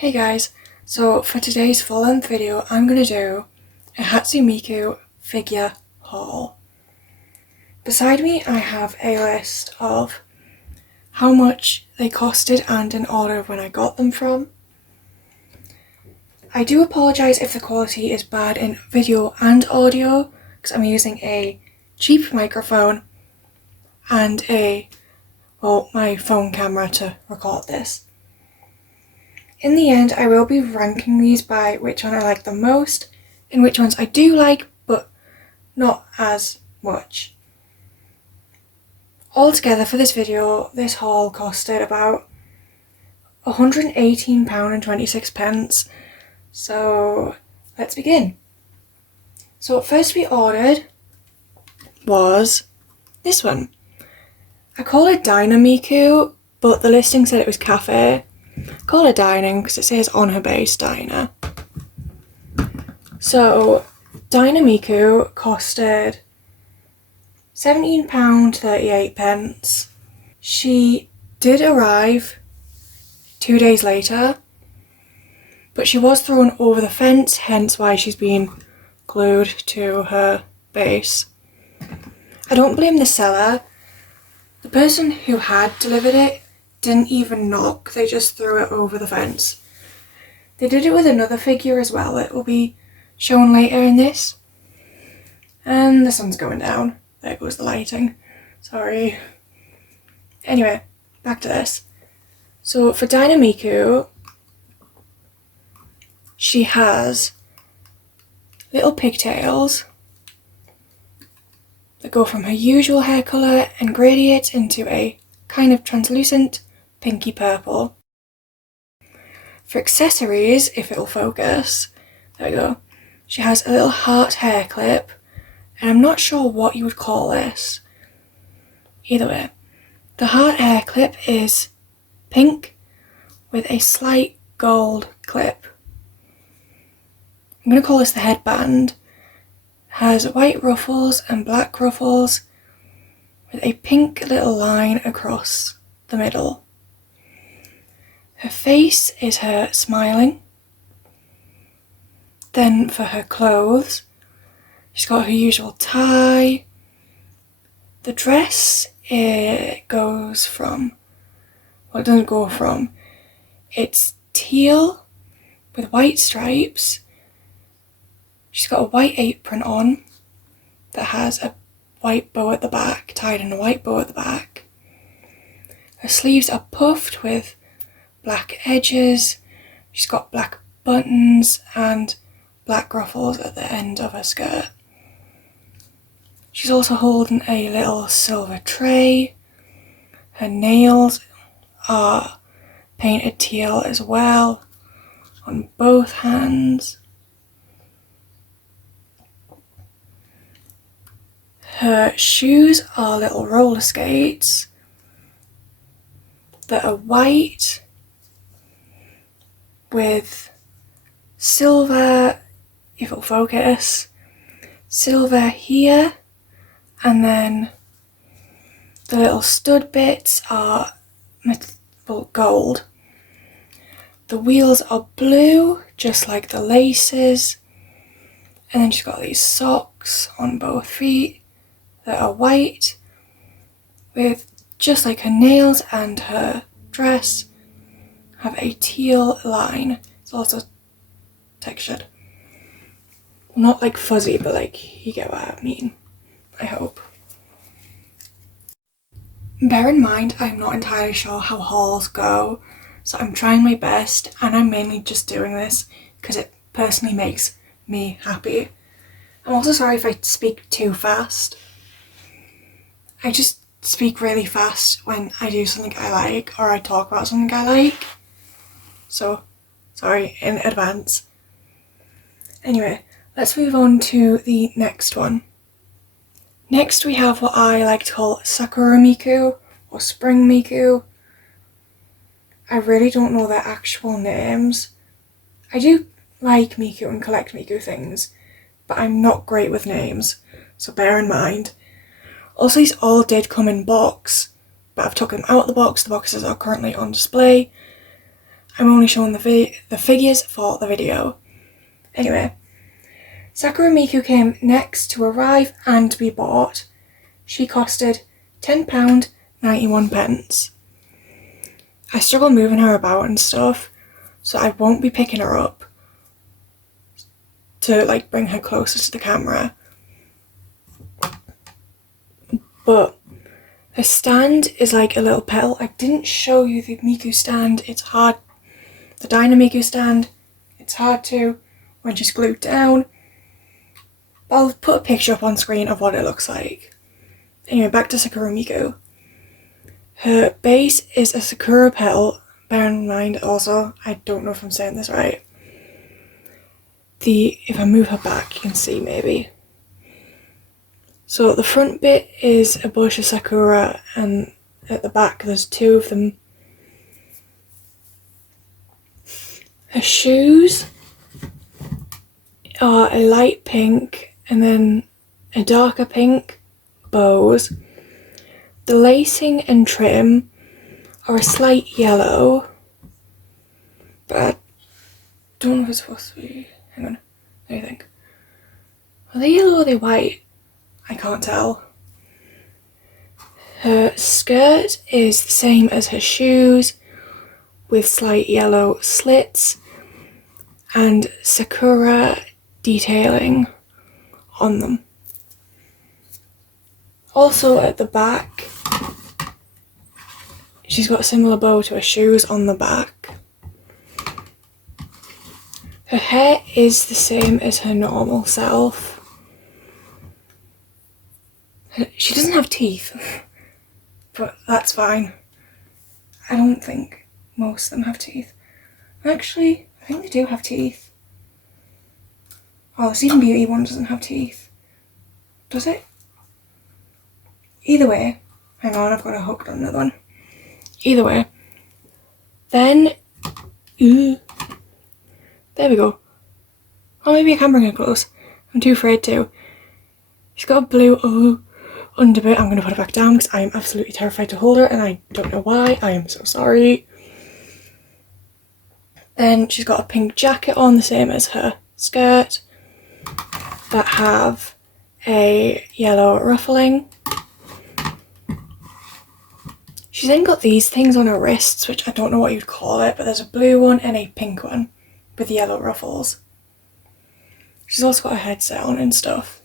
Hey guys, so for today's full-length video I'm going to do a Hatsune Miku figure haul. Beside me I have a list of how much they costed and in order of when I got them from. I do apologise if the quality is bad in video and audio because I'm using a cheap microphone and my phone camera to record this. In the end, I will be ranking these by which one I like the most and which ones I do like, but not as much. Altogether for this video, this haul costed about £118.26, so let's begin. So what first we ordered was this one. I call it Miku, but the listing said it was cafe. Call her dining because it says on her base diner. So Miku costed £17.38. She did arrive 2 days later, but she was thrown over the fence, hence why she's been glued to her base. I don't blame the seller. The person who had delivered it didn't even knock, they just threw it over the fence. They did it with another figure as well, it will be shown later in this. And the sun's going down. There goes the lighting. Sorry. Anyway, back to this. So for Miku, she has little pigtails that go from her usual hair colour and gradiate into a kind of translucent pinky purple. For accessories, if it'll focus, there we go, she has a little heart hair clip, and I'm not sure what you would call this. Either way, the heart hair clip is pink with a slight gold clip. I'm going to call this the headband. It has white ruffles and black ruffles with a pink little line across the middle. Her face is her smiling. Then for her clothes, she's got her usual tie. The dress, it doesn't go from, it's teal with white stripes. She's got a white apron on that has a white bow at the back, tied in a white bow at the back. Her sleeves are puffed with black edges. She's got black buttons and black ruffles at the end of her skirt. She's also holding a little silver tray. Her nails are painted teal as well on both hands. Her shoes are little roller skates that are white with silver, if it'll focus, silver here, and then the little stud bits are gold. The wheels are blue, just like the laces, and then she's got these socks on both feet that are white, with just like her nails and her dress have a teal line. It's also textured. Not like fuzzy, but like, you get what I mean, I hope. Bear in mind, I'm not entirely sure how hauls go, so I'm trying my best, and I'm mainly just doing this because it personally makes me happy. I'm also sorry if I speak too fast. I just speak really fast when I do something I like or I talk about something I like. So, sorry in advance. Anyway, let's move on to the next one. Next we have what I like to call Sakura Miku or Spring Miku. I really don't know their actual names. I do like Miku and collect Miku things, but I'm not great with names, so bear in mind. Also, these all did come in box, but I've took them out of the box. The boxes are currently on display. I'm only showing the figures for the video. Anyway, Sakura Miku came next to arrive and to be bought. She costed £10.91. I struggle moving her about and stuff, so I won't be picking her up to like bring her closer to the camera. But her stand is like a little pedal. I didn't show you the Miku stand. It's hard. The Dynamiku stand, it's hard to when she's glued down. But I'll put a picture up on screen of what it looks like. Anyway, back to Sakura Miku. Her base is a Sakura petal. Bear in mind also, I don't know if I'm saying this right. If I move her back, you can see maybe. So the front bit is a bush of Sakura, and at the back there's two of them. Her shoes are a light pink and then a darker pink bows. The lacing and trim are a slight yellow, but I don't know if it's supposed to be. Hang on, let me think. Are they yellow or are they white? I can't tell. Her skirt is the same as her shoes, with slight yellow slits and Sakura detailing on them. Also at the back, she's got a similar bow to her shoes on the back. Her hair is the same as her normal self. She doesn't have teeth, but that's fine. I don't think most of them have teeth. Actually, I think they do have teeth. Oh, the Sleeping Beauty one doesn't have teeth. Does it? Either way, hang on, I've got a hooked on another one. Either way, then, there we go. Oh, maybe I can bring her close. I'm too afraid to. She's got a blue underbit. I'm going to put it back down because I am absolutely terrified to hold her and I don't know why. I am so sorry. Then she's got a pink jacket on, the same as her skirt, that have a yellow ruffling. She's then got these things on her wrists, which I don't know what you'd call it, but there's a blue one and a pink one with yellow ruffles. She's also got a headset on and stuff.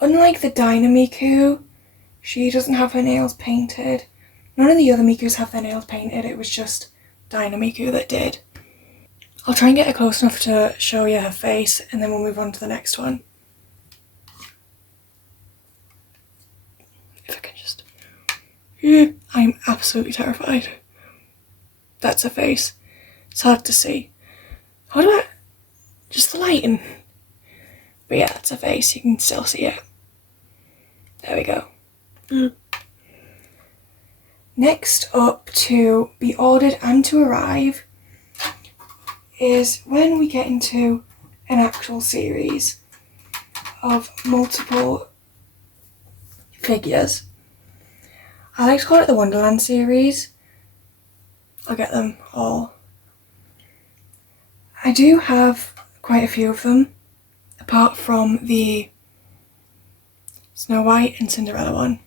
Unlike the Dynamiku, she doesn't have her nails painted. None of the other Mikus have their nails painted, it was just Dynamiku that did. I'll try and get her close enough to show you her face and then we'll move on to the next one. If I can just... I'm absolutely terrified. That's her face. It's hard to see. How do I... just the lighting. But yeah, that's her face. You can still see it. There we go. Next up to be ordered and to arrive is when we get into an actual series of multiple figures. I like to call it the Wonderland series. I'll get them all. I do have quite a few of them, apart from the Snow White and Cinderella one.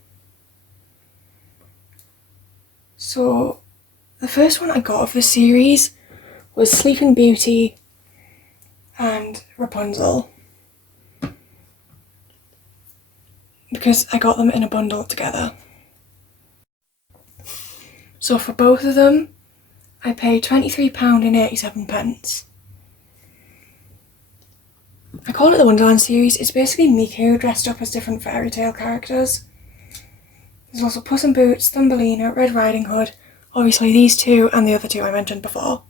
So the first one I got of the series was Sleeping Beauty and Rapunzel, because I got them in a bundle together. So for both of them I paid £23.87. I call it the Wonderland series. It's basically Miku dressed up as different fairy tale characters. There's also Puss in Boots, Thumbelina, Red Riding Hood, obviously these two and the other two I mentioned before.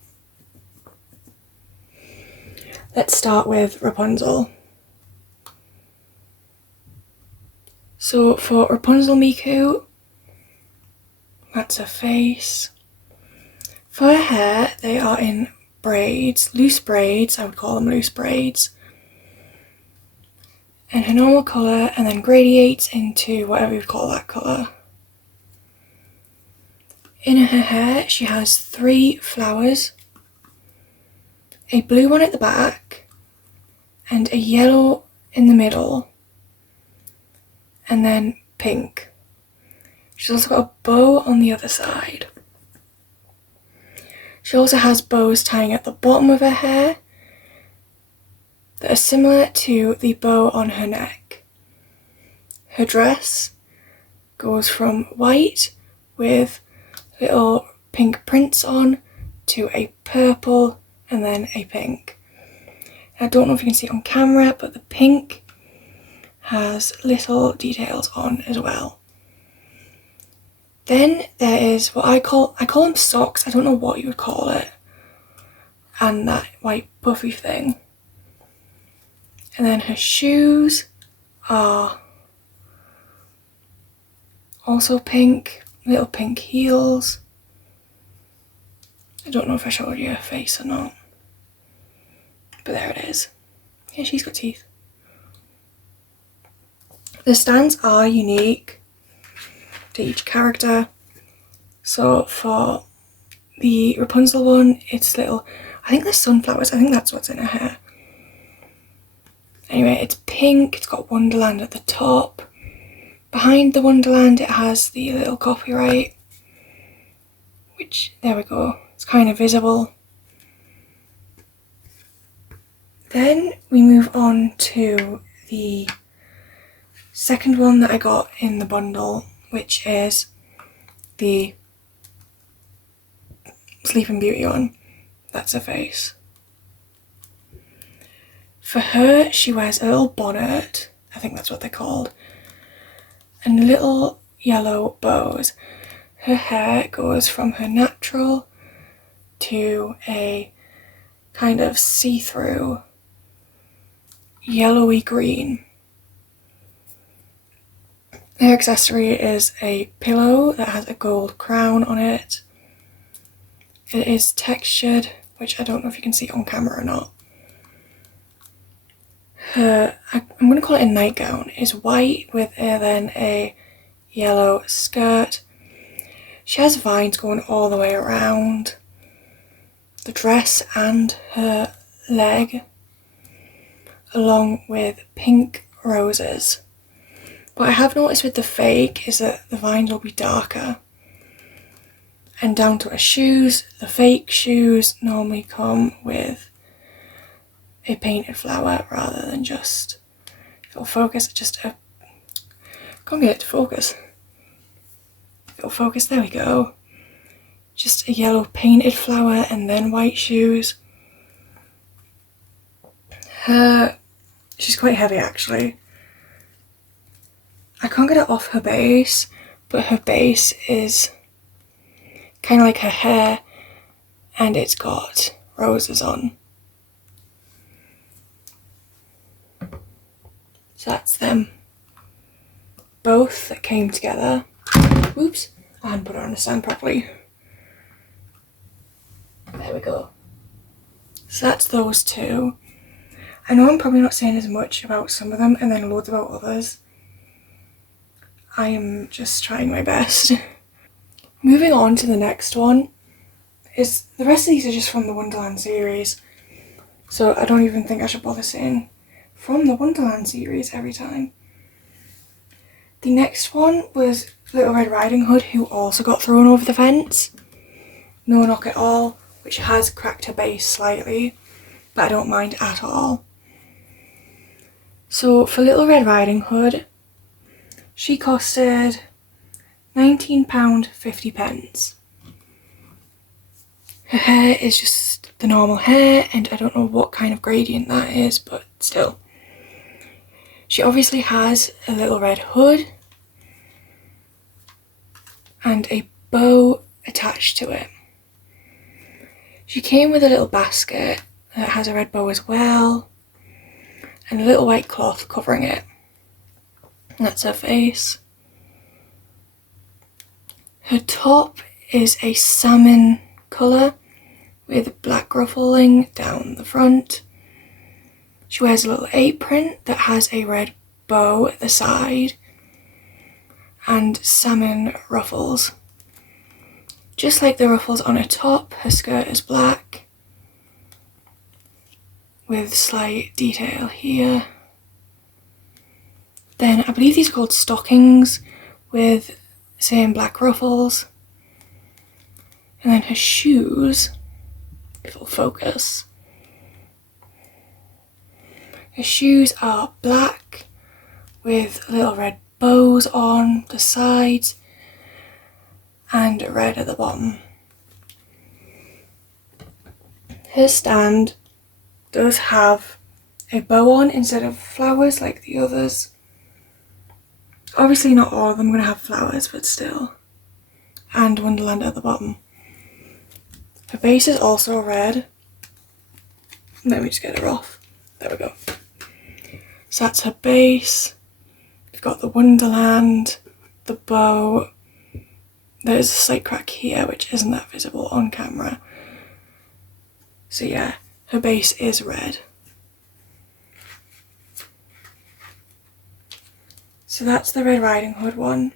Let's start with Rapunzel. So for Rapunzel Miku, that's her face. For her hair, they are in braids, loose braids, I would call them loose braids. And her normal colour, and then gradiates into whatever you'd call that colour. In her hair, she has 3 flowers, a blue one at the back, and a yellow in the middle, and then pink. She's also got a bow on the other side. She also has bows tying at the bottom of her hair that are similar to the bow on her neck. Her dress goes from white with little pink prints on to a purple and then a pink. I don't know if you can see it on camera, but the pink has little details on as well. Then there is what I call them socks, I don't know what you would call it, and that white puffy thing. And then her shoes are also pink, little pink heels. I don't know if I showed you her face or not, but there it is. Yeah, she's got teeth. The stands are unique to each character. So for the Rapunzel one, it's little, I think there's sunflowers, I think that's what's in her hair. Anyway, it's pink, it's got Wonderland at the top. Behind the Wonderland it has the little copyright, which, there we go, it's kind of visible. Then we move on to the second one that I got in the bundle, which is the Sleeping Beauty one. That's her face. For her, she wears a little bonnet, I think that's what they're called, and little yellow bows. Her hair goes from her natural to a kind of see-through yellowy green. Her accessory is a pillow that has a gold crown on it. It is textured, which I don't know if you can see on camera or not. Her, I'm going to call it a nightgown, is white with then a yellow skirt. She has vines going all the way around the dress and her leg, along with pink roses. What I have noticed with the fake is that the vines will be darker. And down to her shoes, the fake shoes normally come with a painted flower rather than just, if it'll focus, just a, can't get it to focus. If it'll focus, there we go. Just a yellow painted flower and then white shoes. She's quite heavy actually. I can't get it off her base, but her base is kind of like her hair and it's got roses on. So that's them both that came together. Oops, I hadn't put it on the stand properly. There we go. So that's those two. I know I'm probably not saying as much about some of them and then loads about others. I am just trying my best. Moving on to the next one, is the rest of these are just from the Wonderland series. So I don't even think I should bother saying from the Wonderland series every time. The next one was Little Red Riding Hood, who also got thrown over the fence. No knock at all, which has cracked her base slightly, but I don't mind at all. So for Little Red Riding Hood, she costed £19.50. Her hair is just the normal hair, and I don't know what kind of gradient that is, but still. She obviously has a little red hood and a bow attached to it. She came with a little basket that has a red bow as well, and a little white cloth covering it. That's her face. Her top is a salmon colour with black ruffling down the front. She wears a little apron that has a red bow at the side and salmon ruffles. Just like the ruffles on her top, her skirt is black with slight detail here. Then I believe these are called stockings with same black ruffles. And then her shoes, if it'll focus. Her shoes are black with little red bows on the sides and red at the bottom. Her stand does have a bow on instead of flowers like the others. Obviously not all of them are going to have flowers, but still. And Wonderland at the bottom. Her base is also red. Let me just get her off. There we go. So that's her base. We've got the Wonderland, the bow. There's a slight crack here which isn't that visible on camera. So yeah, her base is red. So that's the Red Riding Hood one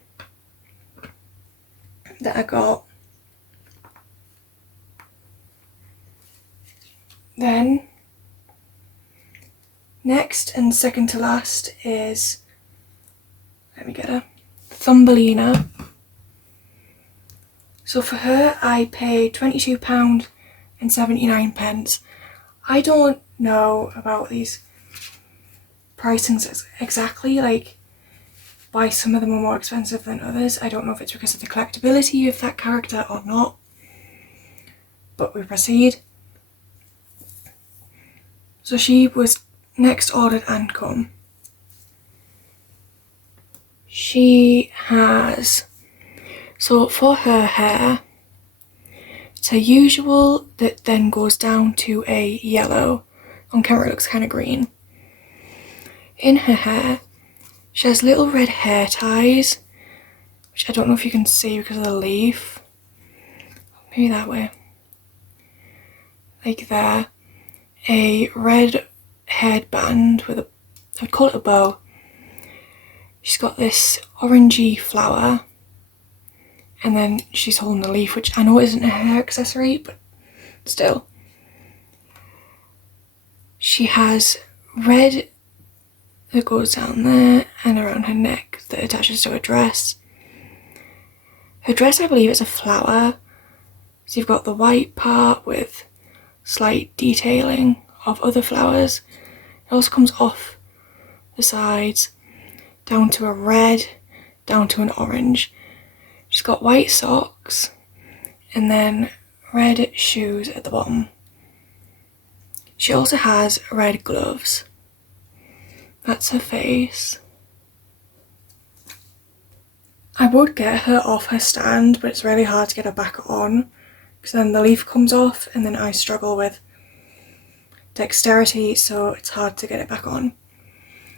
that I got. Then, next and second to last is, let me get her, Thumbelina. So for her I paid £22.79. I don't know about these pricings exactly, like why some of them are more expensive than others. I don't know if it's because of the collectability of that character or not. But we proceed. So she was next ordered and come. She has, so for her hair, it's her usual that then goes down to a yellow. On camera it looks kind of green. In her hair, she has little red hair ties, which I don't know if you can see because of the leaf. Maybe that way. Like there. A red headband with a, I would call it a bow. She's got this orangey flower. And then she's holding a leaf, which I know isn't a hair accessory, but still. She has red that goes down there and around her neck that attaches to her dress. Her dress, I believe, is a flower. So you've got the white part with slight detailing of other flowers. It also comes off the sides down to a red, down to an orange. She's got white socks and then red shoes at the bottom. She also has red gloves. That's her face. I would get her off her stand, but it's really hard to get her back on because then the leaf comes off and then I struggle with dexterity, so it's hard to get it back on.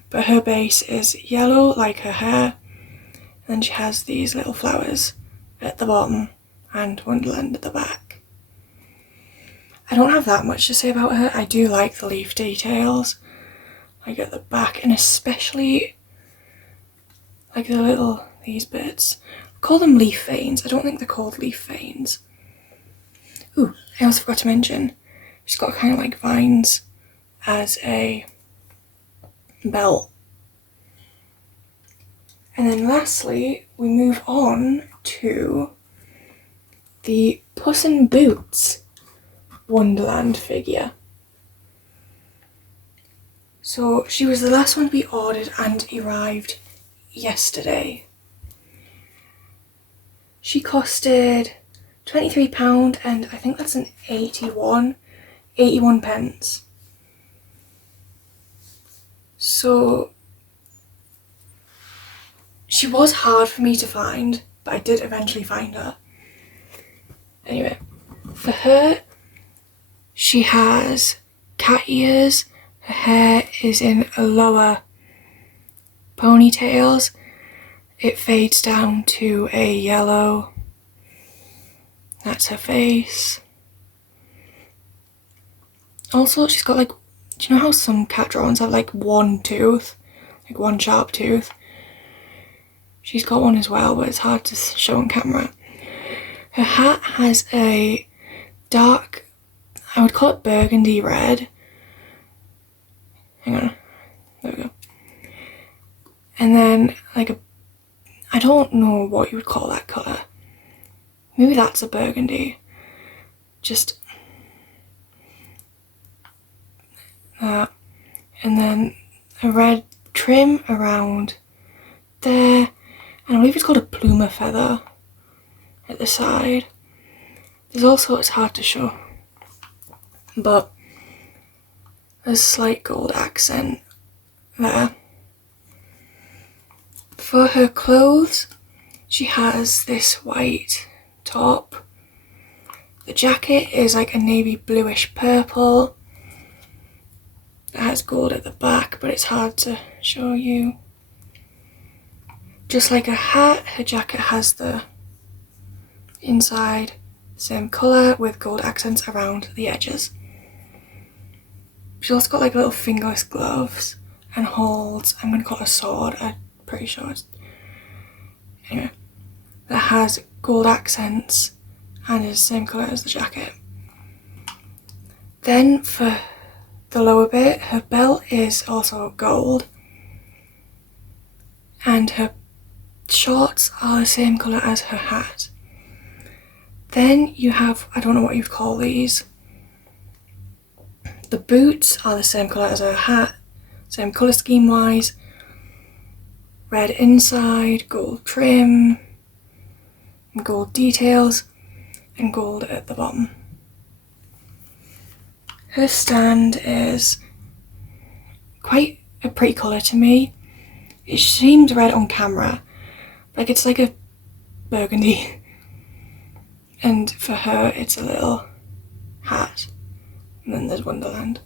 But her base is yellow like her hair, and then she has these little flowers at the bottom and Wonderland at the back. I don't have that much to say about her. I do like the leaf details, like at the back, and especially like the little, these bits. I call them leaf veins. I don't think they're called leaf veins. Ooh, I also forgot to mention, she's got kind of like vines as a belt. And then lastly, we move on to the Puss in Boots Wonderland figure. So she was the last one to be ordered and arrived yesterday. She costed £23 and I think that's an 81 pence. So she was hard for me to find, but I did eventually find her. Anyway, for her, she has cat ears. Her hair is in a lower ponytails. It fades down to a yellow. That's her face. Also, she's got like, do you know how some cat drawings have like one tooth? Like one sharp tooth? She's got one as well, but it's hard to show on camera. Her hat has a dark, I would call it burgundy red. Hang on, there we go. And then like I don't know what you would call that colour. Maybe that's a burgundy. Just that. And then a red trim around there. And I believe it's called a plumer feather at the side. There's also, it's hard to show, but there's a slight gold accent there. For her clothes, she has this white top. The jacket is like a navy bluish purple. It has gold at the back, but it's hard to show you. Just like a hat, her jacket has the inside same colour with gold accents around the edges. She's also got like little fingerless gloves and holds, I'm going to call it a sword, I'm pretty sure it's, anyway, that has gold accents and is the same colour as the jacket. Then for the lower bit, her belt is also gold and her shorts are the same colour as her hat. Then you have, I don't know what you'd call these, the boots are the same colour as her hat, same colour scheme wise, red inside, gold trim, gold details and gold at the bottom. Her stand is quite a pretty colour to me. It seems red on camera, like it's like a burgundy. And for her it's a little hat. And then there's Wonderland.